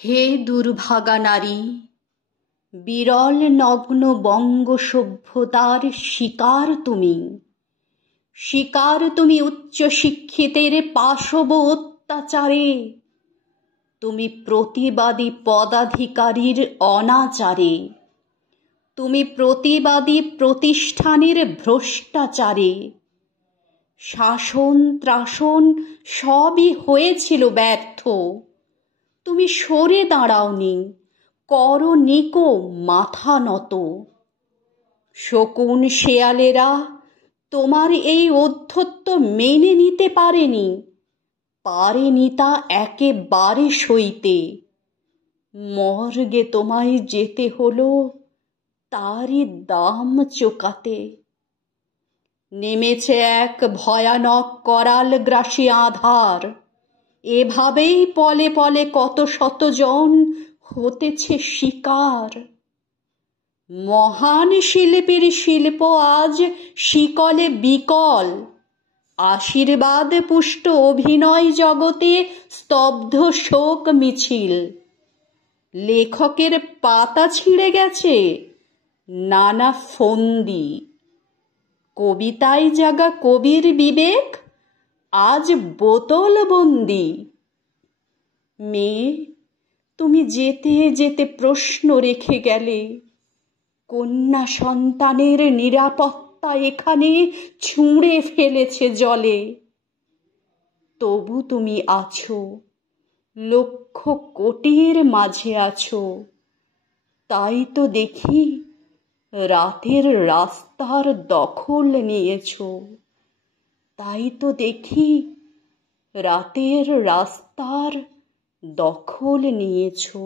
হে দুর্ভাগা নারী, বিরল নগ্ন বঙ্গ সভ্যতার শিকার তুমি। শিকার তুমি উচ্চ শিক্ষিতের পাশব অত্যাচারে, তুমি প্রতিবাদী পদাধিকারীর অনাচারে, তুমি প্রতিবাদী প্রতিষ্ঠানের ভ্রষ্টাচারে। শাসন ত্রাসন সবই হয়েছিল ব্যর্থ, তুমি সরে দাঁড়াওনি, করনিকো মাথা নত। শকুন শেয়ালেরা তোমার এই অধ্যত্ব মেনে নিতে পারেনি, পারেনি তা একেবারে সইতে। মর্গে তোমায় যেতে হলো তারই দাম চোকাতে। নেমেছে এক ভয়ানক করাল গ্রাসী আঁধার, এভাবেই পলে পলে কত শতজন হতেছে শিকার। মহান শিল্পীর শিল্প আজ শিকলে বিকল, আশীর্বাদ পুষ্ট অভিনয় জগতে স্তব্ধ শোক মিছিল। লেখকের পাতা ছিঁড়ে গেছে নানা ফন্দি, কবিতায় জাগা কবির বিবেক আজ বোতল বন্দি। মেয়ে, তুমি যেতে যেতে প্রশ্ন রেখে গেলে, কন্যা সন্তানের নিরাপত্তা এখানে ছুঁড়ে ফেলেছে জলে। তবু তুমি আছো, লক্ষ কোটির মাঝে আছো, তাই তো দেখি রাতের রাস্তার দখল নিয়েছো। তাই তো দেখি রাতের রাস্তার দখল নিয়েছো।